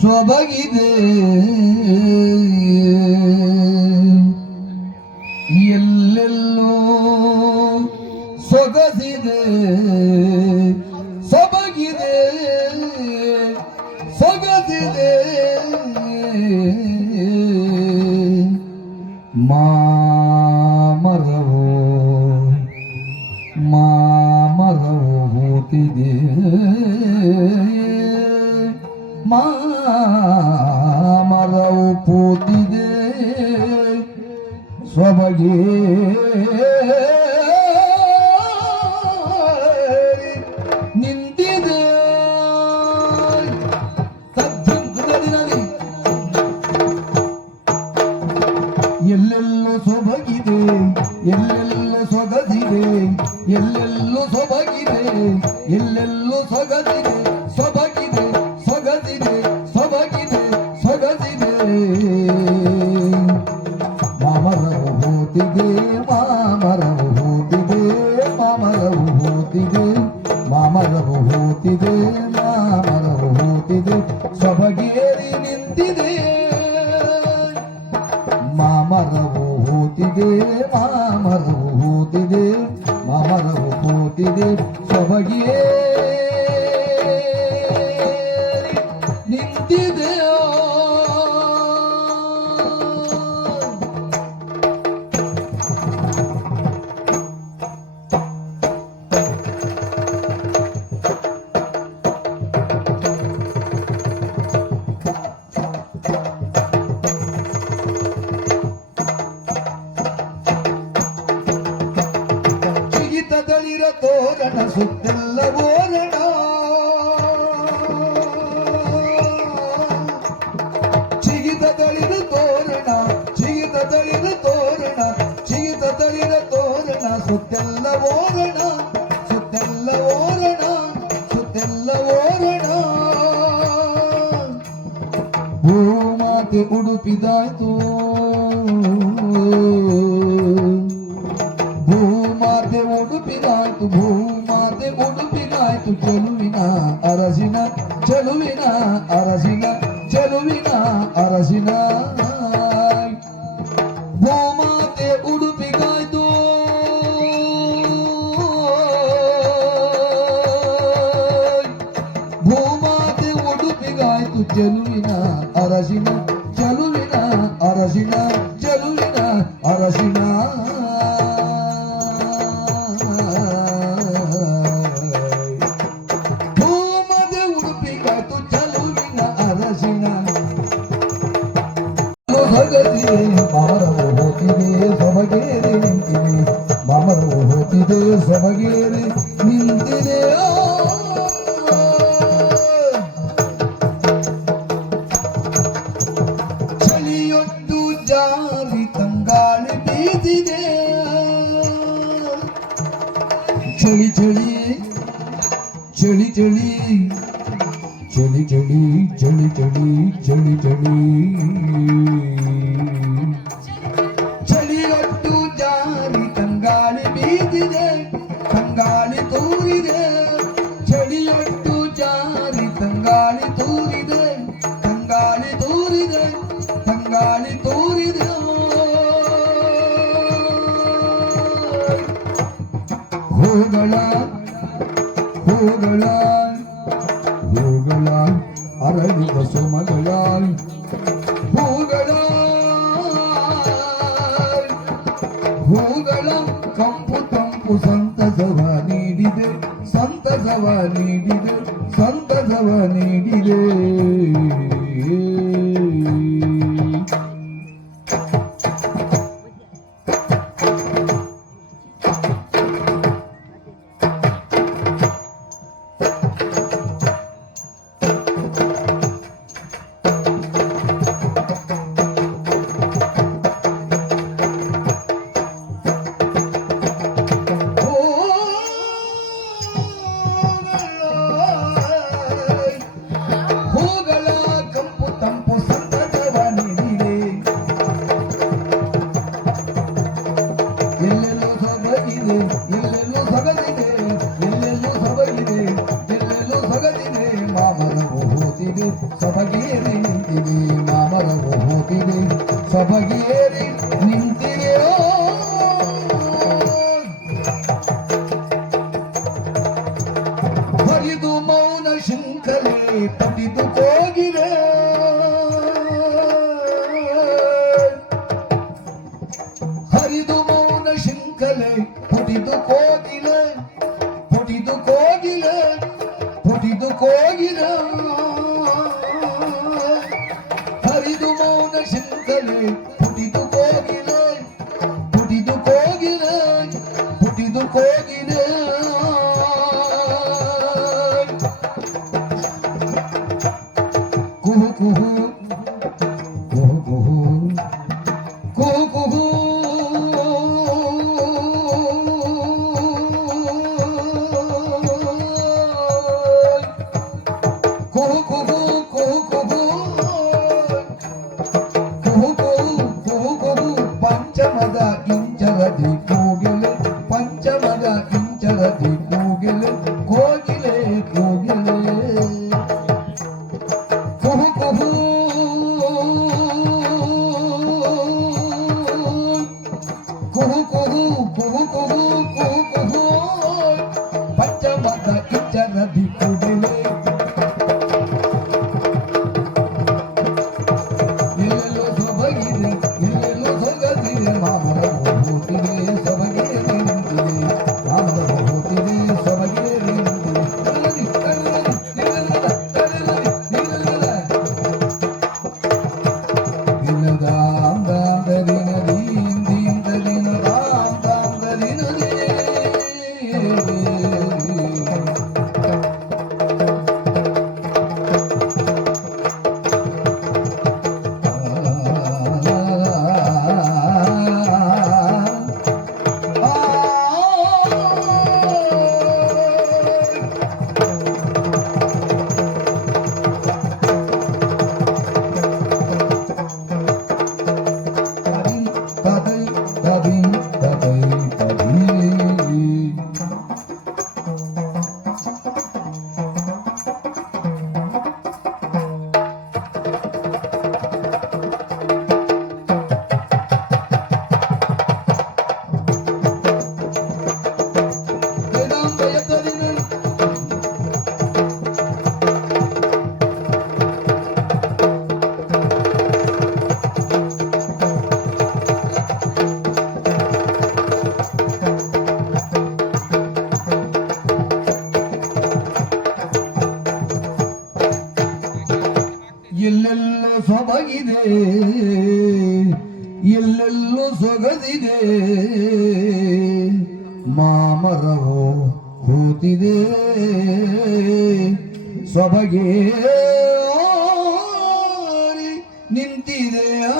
Soba gider ಮಾಮರವು ಪೂತಿದೆ ಸೊಬಗೆ. ನಿಂತಿದೆ. ಎಲ್ಲೆಲ್ಲ ಸೊಬಗಿದೆ ಎಲ್ಲೆಲ್ಲೋ ಮಾಮರವು ಹೋತಿದೆ ಮಾಮರವು ಹೋತಿದೆ ಮಾಮರವು ಹೋತಿದೆ ಮಾಮರವು ಹೋತಿದೆ ಮಾಮರವು ಹೋತಿದೆ, ಸೊಬಗೇರಿ ನಿಂತಿದೆ. ಮಾಮರವು ಹೂತಿದೆ ಮಾಮರವು దివ్య తోరణ సుత్తెల్ల ఓరణ జిಗಿದ ತಳಿದ ತೋರಣ ಜಿಗಿದ ತಳಿದ ತೋರಣ ಜಿಗಿದ ತಳಿದ ತೋರಣ ಸುತ್ತೆಲ್ಲ ಓರಣ ಸುತ್ತೆಲ್ಲ ಓರಣ ಸುತ್ತೆಲ್ಲ ಓರಣ ಭೂಮಾತೆ ಉಡುಪಿದಾಯ್ತು చెట్టు చెలువిన అరసిన చెలువిన అరసిన చెలువిన అరసిన భూమాతే ఉడుపిగాయ్దు భూమాతే ఉడుపిగాయ్దు చెలువిన అరసిన చెలువిన అరసిన చెలువిన అరసినా ಹೋತಿದೆ ಸೊಬಗೇರಿ ನಿಂತಿದೆ ಚಳಿಯೊಂದು ಜಾರಿ ತಂಗಾಳಿ ಬೀದಿದೆ. ಚಳಿ ಚಳಿ ಚಳಿ ಚಳಿ ಚಳಿ ಚಳಿ ಚಳಿ ಚಳಿ ಚಳಿ ಚಳಿ. ಚಳಿಯೊಟ್ಟು ಜಾರಿ ತಂಗಾಳಿ ತೂರಿದೆ ತಂಗಾಳಿ ತೂರಿದೆ ತಂಗಾಳಿ ತೂರಿದೆ ಹೂಗಳ ಹೂಗಳ ಹೂಗಳ ಅರಳಿದ ಸುಮಗಳ ಸಂತಸವ ನೀಡಿದೆ ಸಂತಸವ ನೀಡಿದೆ ಸಭೆಯೇ ಇಂಚರದಿ ಕೂಗಿಲು ಪಂಚಮದ ಇಂಚರದಿ ಕೂಗಿಲು ಕೋಗಿಲೆ ಕೂಗಿಲೆ ಕುಹು ಕುಹು ಕುಹು ಕುಹು ಕುಹು ಕುಹು ಕುಹು ಕುಹು ಪಂಚಮದ ಇಂಚರದಿ ಕೂಗಿಲು ಎಲ್ಲೆಲ್ಲೋ ಸೊಬಗಿದೆ ಎಲ್ಲೆಲ್ಲೋ ಸೊಗದಿದೆ. ಮಾಮರವು ಕೂತಿದೆ ಸೊಬಗೆ ನಿಂತಿದೆಯಾ